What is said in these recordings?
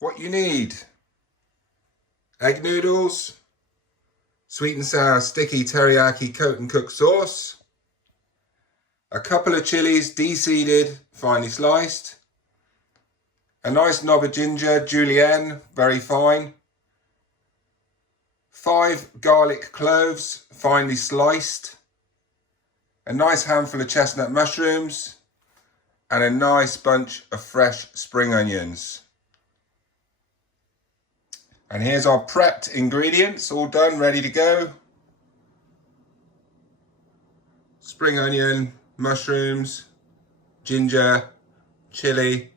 what you need: egg noodles, sweet and sour sticky teriyaki coat and cook sauce, a couple of chilies deseeded, finely sliced, a nice knob of ginger, julienne, very fine, 5 garlic cloves, finely sliced, a nice handful of chestnut mushrooms, and a nice bunch of fresh spring onions. And here's our prepped ingredients, all done, ready to go. Spring onion, mushrooms, ginger, chili,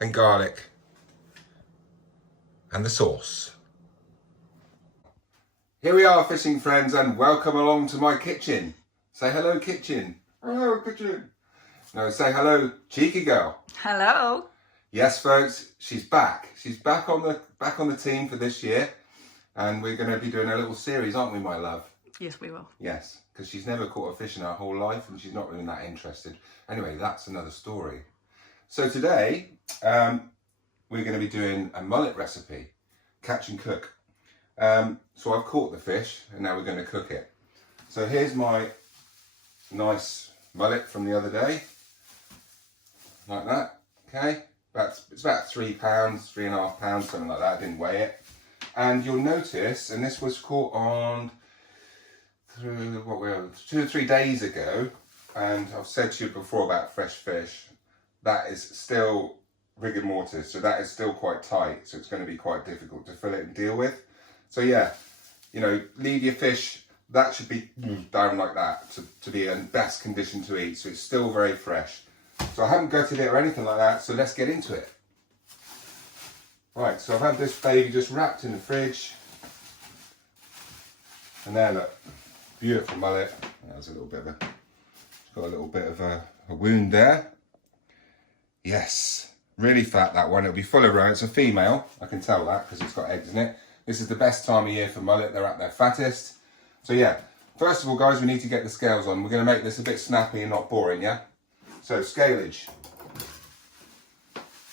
and garlic. And the sauce. Here we are, fishing friends, and welcome along to my kitchen. Say hello, kitchen. Hello, kitchen. No, say hello, cheeky girl. Hello. Yes, folks, she's back. She's back on the team for this year, and we're going to be doing a little series, aren't we, my love? Yes, we will. Yes, because she's never caught a fish in her whole life, and she's not really that interested. Anyway, that's another story. So today, we're going to be doing a mullet recipe, catch and cook. So I've caught the fish, and now we're going to cook it. So here's my nice mullet from the other day, like that. Okay. It's about 3 pounds, 3.5 pounds, something like that. I didn't weigh it. And you'll notice, and this was caught on 2 or 3 days ago, and I've said to you before about fresh fish, that is still rigor mortis, so that is still quite tight, so it's going to be quite difficult to fillet and deal with. So yeah, you know, leave your fish, that should be down like that to be in best condition to eat, so it's still very fresh. So I haven't gutted it or anything like that, so let's get into it. Right, so I've had this baby just wrapped in the fridge. And there, look, beautiful mullet. There's a little bit of it's got a little bit of a wound there. Yes, really fat, that one. It'll be full of roe. It's a female, I can tell that because it's got eggs in it. This is the best time of year for mullet. They're at their fattest. So yeah, first of all, guys, we need to get the scales on. We're going to make this a bit snappy and not boring, yeah? So, scalage.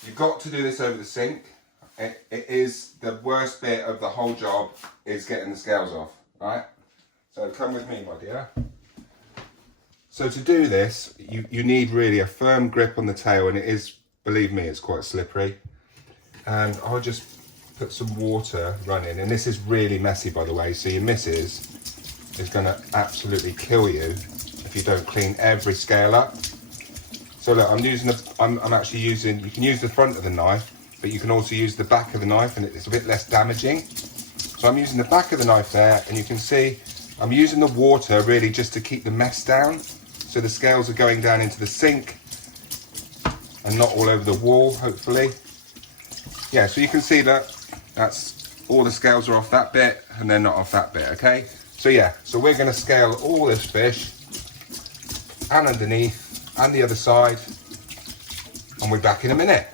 You've got to do this over the sink. It is the worst bit of the whole job, is getting the scales off, right? So come with me, my dear. So to do this, you need really a firm grip on the tail, and it is, believe me, it's quite slippery. And I'll just put some water running, and this is really messy, by the way, so your missus is going to absolutely kill you if you don't clean every scale up. So look, I'm actually using, you can use the front of the knife, but you can also use the back of the knife, and it's a bit less damaging. So I'm using the back of the knife there, and you can see I'm using the water really just to keep the mess down. So the scales are going down into the sink and not all over the wall, hopefully. Yeah, so you can see that that's all the scales are off that bit, and they're not off that bit, okay? So yeah, so we're gonna scale all this fish and underneath and the other side, and we're back in a minute.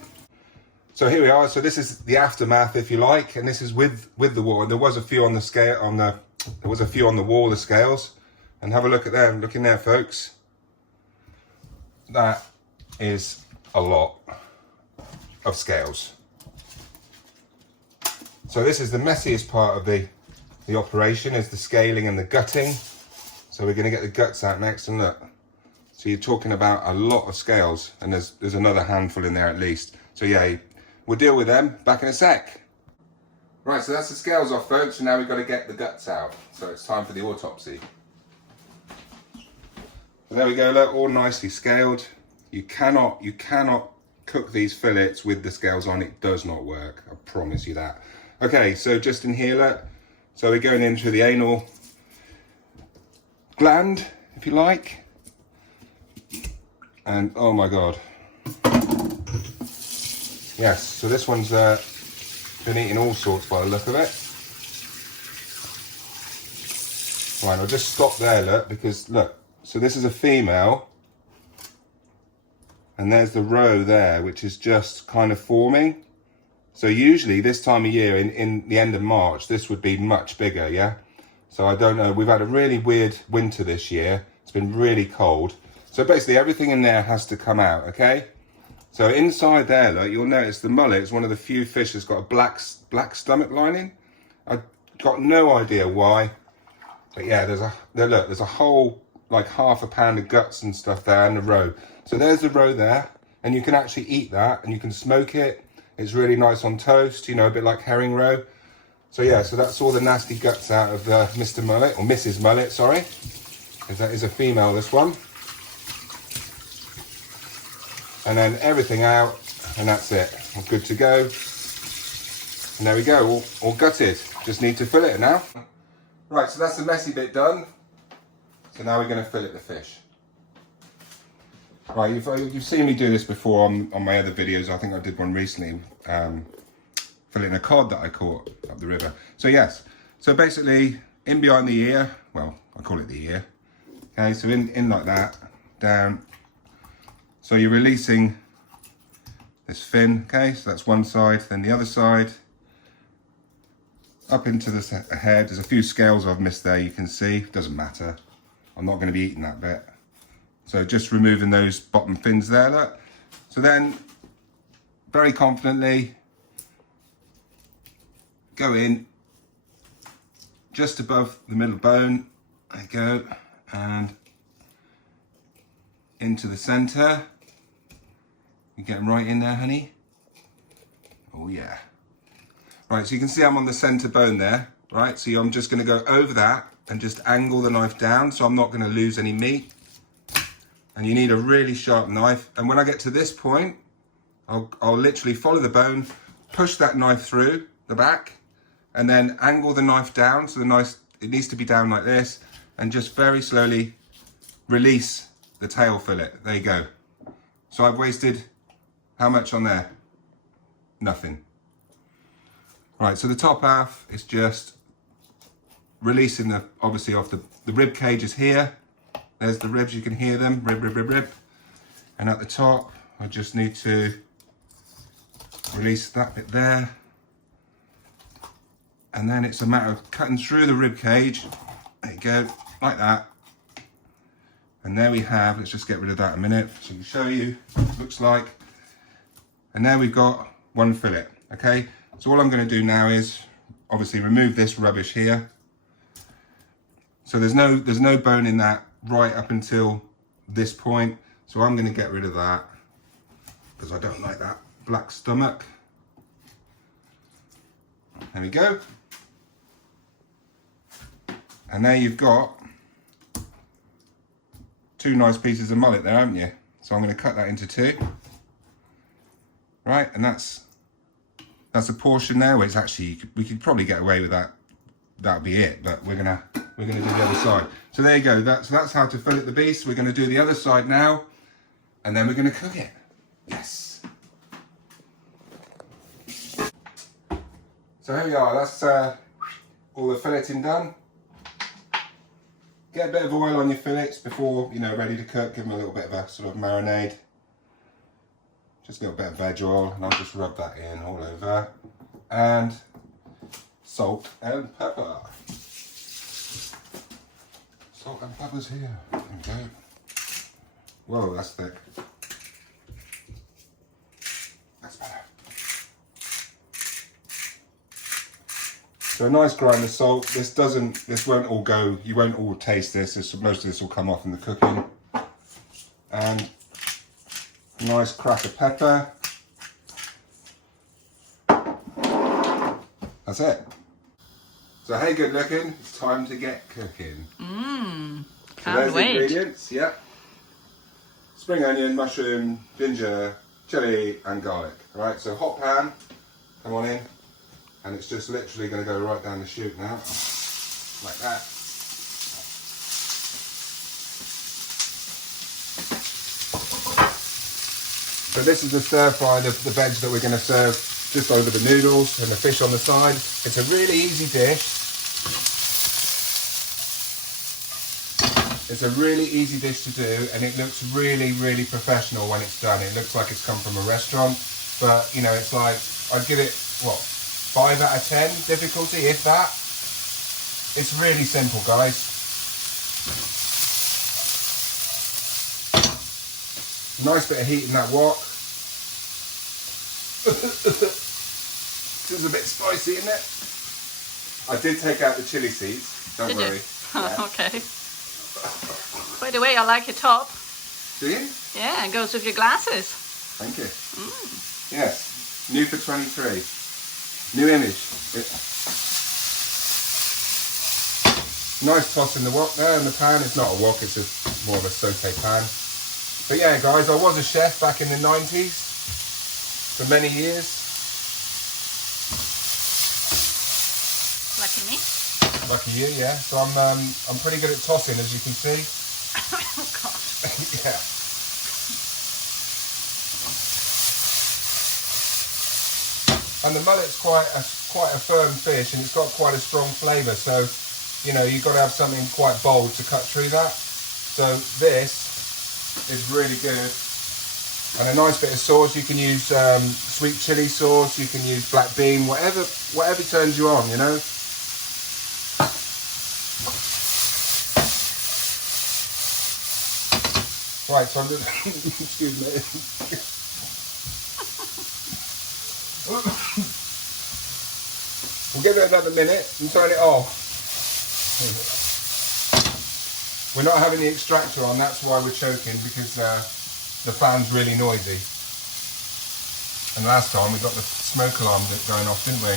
So here we are. So this is the aftermath, if you like, and this is with the wall. There was a few on the scale there was a few on the wall, the scales, and have a look at them. Look in there, folks. That is a lot of scales. So this is the messiest part of the operation, is the scaling and the gutting. So we're going to get the guts out next, and look. So you're talking about a lot of scales, and there's another handful in there at least. So yeah, we'll deal with them back in a sec. Right, so that's the scales off, folks, and now we've got to get the guts out. So it's time for the autopsy. So there we go, look, all nicely scaled. You cannot cook these fillets with the scales on. It does not work, I promise you that. Okay, so just in here, look. So we're going into the anal gland, if you like. And oh my god, yes, so this one's been eating all sorts by the look of it. Right, I'll just stop there, look, because look, so this is a female, and there's the roe there, which is just kind of forming. So usually this time of year, in the end of March, this would be much bigger, yeah? So I don't know, we've had a really weird winter this year. It's been really cold. So basically everything in there has to come out, okay? So inside there, look, you'll notice the mullet is one of the few fish that's got a black stomach lining. I've got no idea why, but yeah, there's a whole like half a pound of guts and stuff there in the roe. So there's the roe there, and you can actually eat that, and you can smoke it. It's really nice on toast, you know, a bit like herring roe. So yeah, so that's all the nasty guts out of Mr. Mullet, or Mrs. Mullet, sorry, because that is a female, this one. And then everything out, and that's it. We're good to go. And there we go, all gutted. Just need to fillet it now. Right, so that's the messy bit done. So now we're going to fillet the fish. Right, you've seen me do this before on my other videos. I think I did one recently, filleting a cod that I caught up the river. So yes, so basically in behind the ear, well, I call it the ear. Okay, so in like that, down. So you're releasing this fin, okay, so that's one side, then the other side, up into the head. There's a few scales I've missed there, you can see, doesn't matter. I'm not going to be eating that bit. So just removing those bottom fins there, look. So then, very confidently, go in, just above the middle bone, there you go, and into the center. You get them right in there, honey. Oh yeah. Right, so you can see I'm on the center bone there, right? So I'm just gonna go over that and just angle the knife down so I'm not gonna lose any meat. And you need a really sharp knife. And when I get to this point, I'll literally follow the bone, push that knife through the back, and then angle the knife down. So it needs to be down like this, and just very slowly release the tail fillet. There you go. So I've wasted how much on there? Nothing. Right, so the top half is just releasing obviously off the rib cage is here. There's the ribs, you can hear them, rib. And at the top, I just need to release that bit there. And then it's a matter of cutting through the rib cage. There you go, like that. And there we have, let's just get rid of that a minute so I can show you what it looks like. And there we've got one fillet, okay? So all I'm gonna do now is obviously remove this rubbish here. So there's no bone in that right up until this point. So I'm gonna get rid of that because I don't like that black stomach. There we go. And there you've got two nice pieces of mullet there, haven't you? So I'm going to cut that into two. Right, and that's a portion there where it's actually, we could probably get away with that. That'll be it, but we're gonna do the other side. So there you go. That's how to fillet the beast. We're going to do the other side now, and then we're going to cook it. Yes. So here we are. That's all the filleting done. Get a bit of oil on your fillets before, you know, ready to cook. Give them a little bit of a sort of marinade. Just a little bit of veg oil, and I'll just rub that in all over. And salt and pepper. Salt and pepper's here. There we go. Whoa, that's thick. That's better. So a nice grind of salt. This won't all go, you won't all taste this. Most of this will come off in the cooking. And a nice crack of pepper. That's it. So hey, good looking. It's time to get cooking. Can't so there's wait. The ingredients, yeah. Spring onion, mushroom, ginger, chilli, and garlic. All right, so hot pan. Come on in. And it's just literally going to go right down the chute now, like that. So this is the stir fry, the veg that we're going to serve just over the noodles and the fish on the side. It's a really easy dish. It's a really easy dish to do, and it looks really, really professional when it's done. It looks like it's come from a restaurant, but you know, it's like, I'd give it, what, 5 out of 10 difficulty, if that. It's really simple, guys. Nice bit of heat in that wok. This is a bit spicy, isn't it? I did take out the chilli seeds, don't worry. Yeah. Okay. By the way, I like your top. Do you? Yeah, it goes with your glasses. Thank you. Yes, new for 23. New image. Nice toss in the wok there in the pan. It's not a wok, it's just more of a saute pan. But yeah, guys, I was a chef back in the 90s for many years. Lucky me. Lucky you, yeah. So I'm pretty good at tossing, as you can see. Oh God. Yeah. And the mullet's quite a firm fish, and it's got quite a strong flavour. So, you know, you've got to have something quite bold to cut through that. So this is really good. And a nice bit of sauce. You can use sweet chilli sauce. You can use black bean, whatever turns you on, you know. Right, so I'm just excuse me. We'll give it another minute and turn it off. We're not having the extractor on, that's why we're choking, because the fan's really noisy. And last time we got the smoke alarm going off, didn't we?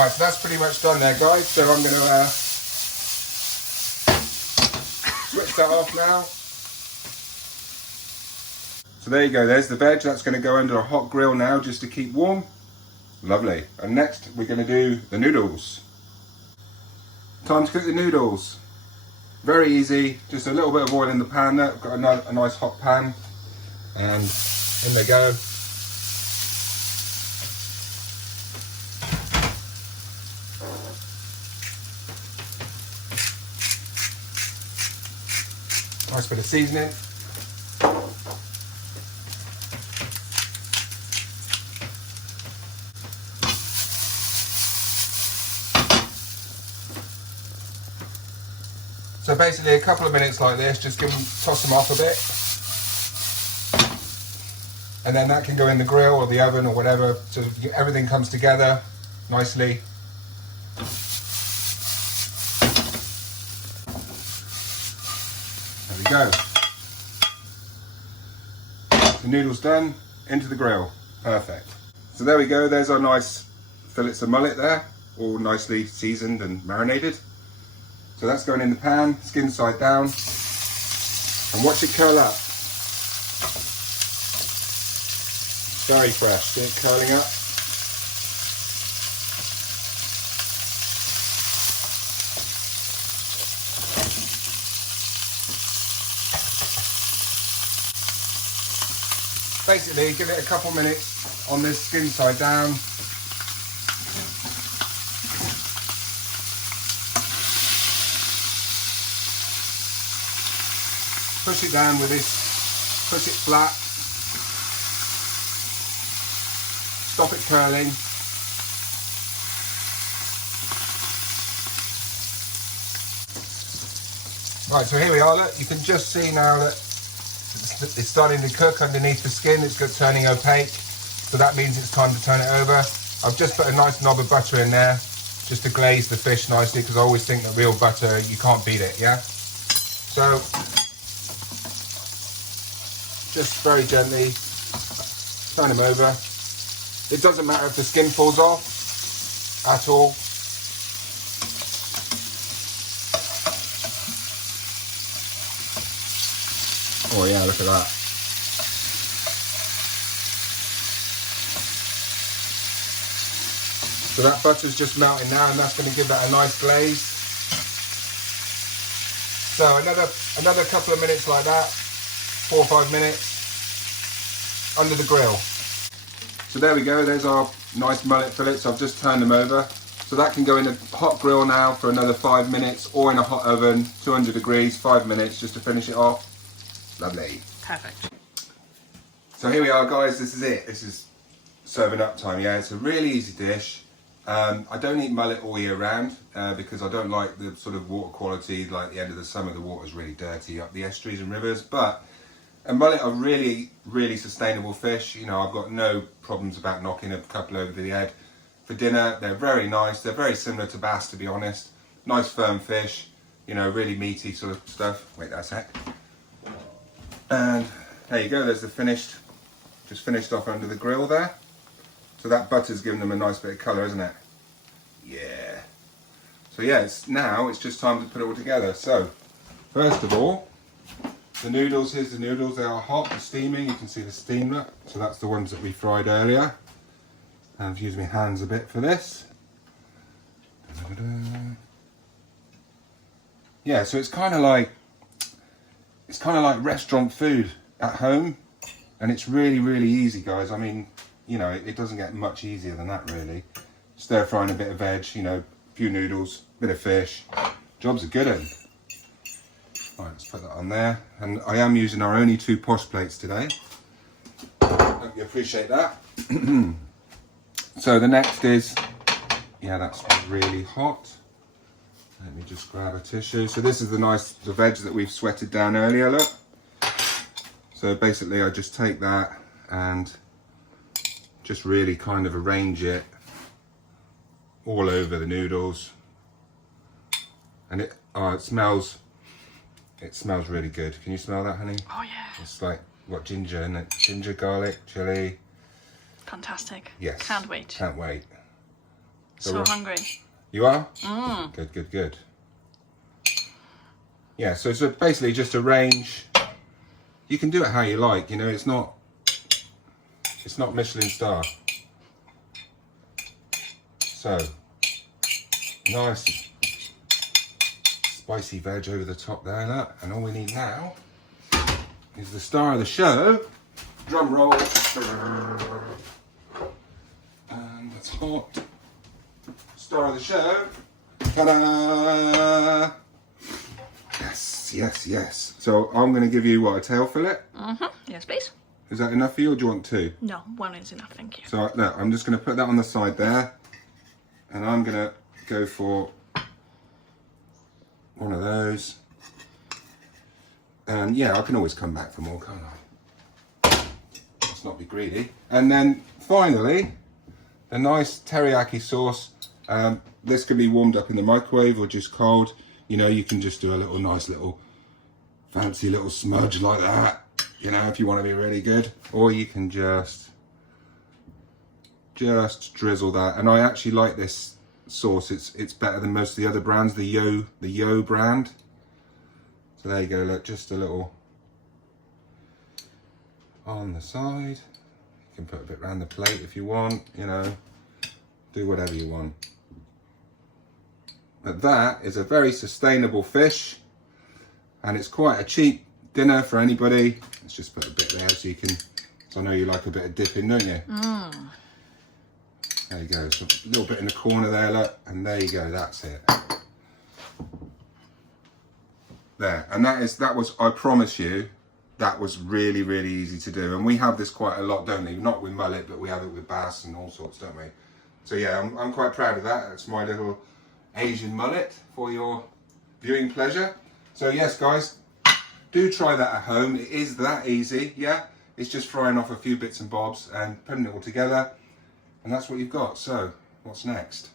Right, so that's pretty much done there, guys. So I'm going to switch that off now. So there you go, there's the veg. That's going to go under a hot grill now just to keep warm. Lovely. And next we're going to do the noodles. Time to cook the noodles. Very easy, just a little bit of oil in the pan there. I've got a nice hot pan. And in they go. Nice bit of seasoning. So basically a couple of minutes like this, just toss them off a bit. And then that can go in the grill or the oven or whatever, so everything comes together nicely. There we go. The noodles done, into the grill. Perfect. So there we go, there's our nice fillets of mullet there, all nicely seasoned and marinated. So that's going in the pan, skin side down, and watch it curl up. Very fresh, see it curling up? Basically, give it a couple minutes on this skin side down. Push it down with this, push it flat, stop it curling. Right, so here we are, look, you can just see now that it's starting to cook underneath the skin, it's turning opaque, so that means it's time to turn it over. I've just put a nice knob of butter in there, just to glaze the fish nicely, because I always think that real butter, you can't beat it, yeah? So, just very gently turn them over. It doesn't matter if the skin falls off at all. Oh yeah, look at that. So that butter's just melting now, and that's going to give that a nice glaze. So another couple of minutes like that. 4 or 5 minutes under the grill. So there we go, there's our nice mullet fillets. I've just turned them over. So that can go in a hot grill now for another 5 minutes, or in a hot oven, 200 degrees, 5 minutes just to finish it off. Lovely. Perfect. So here we are, guys, this is it. This is serving up time, yeah. It's a really easy dish. I don't eat mullet all year round because I don't like the sort of water quality. Like the end of the summer, the water's really dirty up the estuaries and rivers, but And mullet are really, really sustainable fish. You know, I've got no problems about knocking a couple over the head. For dinner, they're very nice. They're very similar to bass, to be honest. Nice firm fish, you know, really meaty sort of stuff. Wait a sec. And there you go, there's the finished, just finished off under the grill there. So that butter's given them a nice bit of colour, isn't it? Yeah. So yeah, it's just time to put it all together. So, first of all, the noodles, here's the noodles. They are hot and steaming. You can see the steamer. So that's the ones that we fried earlier. I've used my hands a bit for this. Yeah, so it's kind of like restaurant food at home, and it's really, really easy, guys. I mean, you know, it doesn't get much easier than that, really. Stir frying a bit of veg, you know, a few noodles, bit of fish. Job's a good one. Right, let's put that on there. And I am using our only 2 posh plates today. Hope you appreciate that. So the next is, yeah, that's really hot. Let me just grab a tissue. So this is the veg that we've sweated down earlier, look. So basically I just take that and just really kind of arrange it all over the noodles. And it smells really good. Can you smell that, honey? Oh yeah. It's like, what, ginger, isn't it? Ginger, garlic, chilli. Fantastic. Yes. Can't wait. Can't wait. So hungry. You are? Mm. Good, good, good. Yeah, so basically just arrange. You can do it how you like, you know, it's not Michelin star. So, nice spicy veg over the top there, look. And all we need now is the star of the show. Drum roll. And that's hot. Star of the show. Ta-da! Yes, yes, yes. So I'm going to give you, what, a tail fillet? Mm-hmm. Yes, please. Is that enough for you, or do you want 2? No, 1 is enough, thank you. So look, I'm just going to put that on the side there. And I'm going to go for one of those. And yeah, I can always come back for more, can't I? Let's not be greedy. And then finally, the nice teriyaki sauce. This can be warmed up in the microwave or just cold. You know, you can just do a little nice little fancy little smudge like that, you know, if you want to be really good. Or you can just drizzle that. And I actually like this sauce. It's better than most of the other brands, the Yo brand. So there you go, look, just a little on the side. You can put a bit around the plate if you want, you know, do whatever you want. But that is a very sustainable fish, and it's quite a cheap dinner for anybody. Let's just put a bit there so you can, so I know you like a bit of dipping, don't you? Mm. There you go, so a little bit in the corner there, look, and there you go, that's it. There, and that was, I promise you, that was really, really easy to do. And we have this quite a lot, don't we? Not with mullet, but we have it with bass and all sorts, don't we? So yeah, I'm quite proud of that. It's my little Asian mullet for your viewing pleasure. So yes, guys, do try that at home. It is that easy, yeah? It's just frying off a few bits and bobs and putting it all together. And that's what you've got. So, what's next?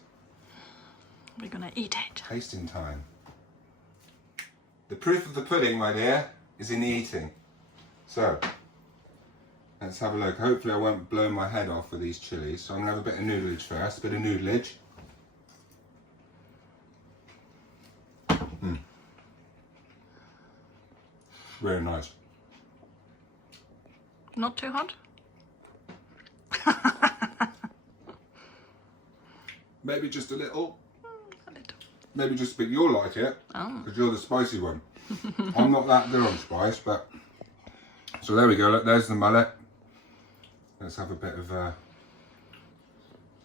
We're gonna eat it. Tasting time. The proof of the pudding, my dear, is in the eating. So, let's have a look. Hopefully I won't blow my head off with these chilies. So I'm gonna have a bit of noodleage first, a bit of noodleage. Very nice. Not too hot? Maybe just a little. A little. Maybe just a bit. You'll like it, because you're the spicy one. I'm not that good on spice, but... So there we go, look, there's the mullet. Let's have a bit of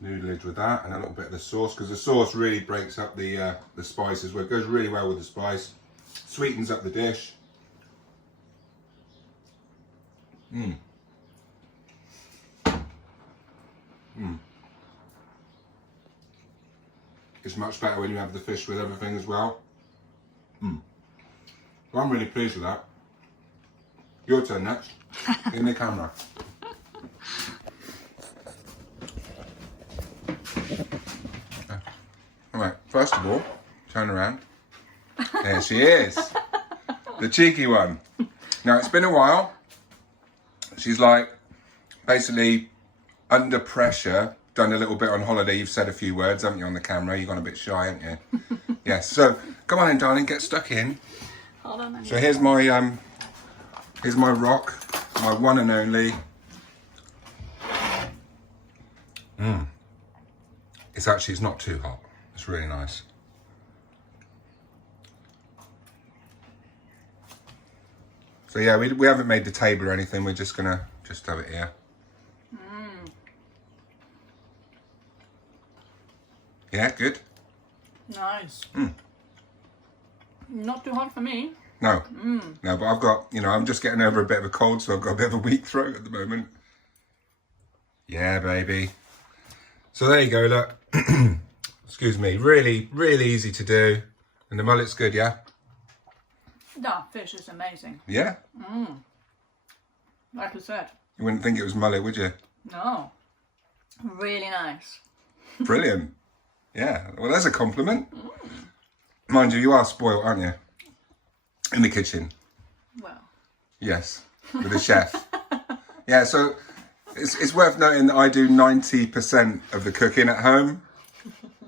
noodleage with that, and a little bit of the sauce, because the sauce really breaks up the spices, where it goes really well with the spice. Sweetens up the dish. Mmm. Mmm. It's much better when you have the fish with everything as well. Mmm. So I'm really pleased with that. Your turn next. In the camera. Alright, first of all, turn around. There she is. The cheeky one. Now, it's been a while. She's like, basically, under pressure, done a little bit on holiday. You've said a few words, haven't you, on the camera? You've gone a bit shy, haven't you? Yes, so, come on in, darling, get stuck in. Hold on. So here's my rock, my one and only. It's not too hot. It's really nice. So yeah, we haven't made the table or anything. We're just gonna have it here. Yeah, good. Nice. Not too hot for me. No, no, but I've got, I'm just getting over a bit of a cold, so I've got a bit of a weak throat at the moment. Yeah, baby. So there you go, look. Excuse me, really, really easy to do. And the mullet's good, yeah? That fish is amazing. Yeah? Like I said. You wouldn't think it was mullet, would you? No. Really nice. Brilliant. Yeah, well, there's a compliment. Mind you, you are spoiled, aren't you? In the kitchen. Well. Yes, with the chef. Yeah, so it's worth noting that I do 90% of the cooking at home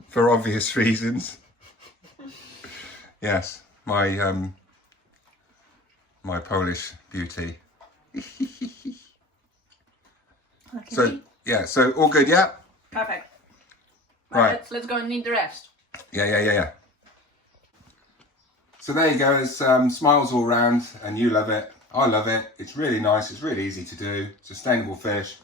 for obvious reasons. Yes, my Polish beauty. So yeah, so all good, yeah? Perfect. Right. Let's go and eat the rest. Yeah. So there you go, there's smiles all round, and you love it. I love it. It's really nice, it's really easy to do. Sustainable fish.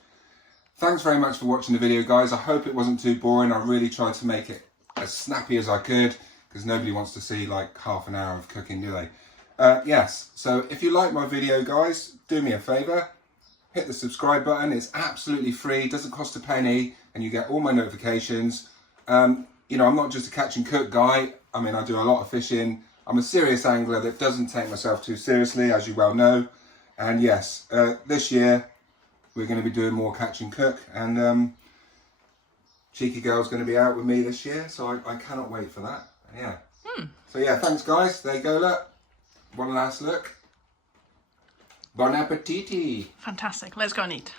Thanks very much for watching the video, guys. I hope it wasn't too boring. I really tried to make it as snappy as I could, because nobody wants to see like half an hour of cooking, do they? Yes, so if you like my video, guys, do me a favour. Hit the subscribe button. It's absolutely free, doesn't cost a penny, and you get all my notifications. I'm not just a catch and cook guy. I mean, I do a lot of fishing. I'm a serious angler that doesn't take myself too seriously, as you well know. And yes, this year we're going to be doing more catch and cook, and Cheeky Girl's going to be out with me this year, so I cannot wait for that. Yeah. So yeah, thanks guys. There you go, look. One last look. Bon appetit. Fantastic. Let's go and eat.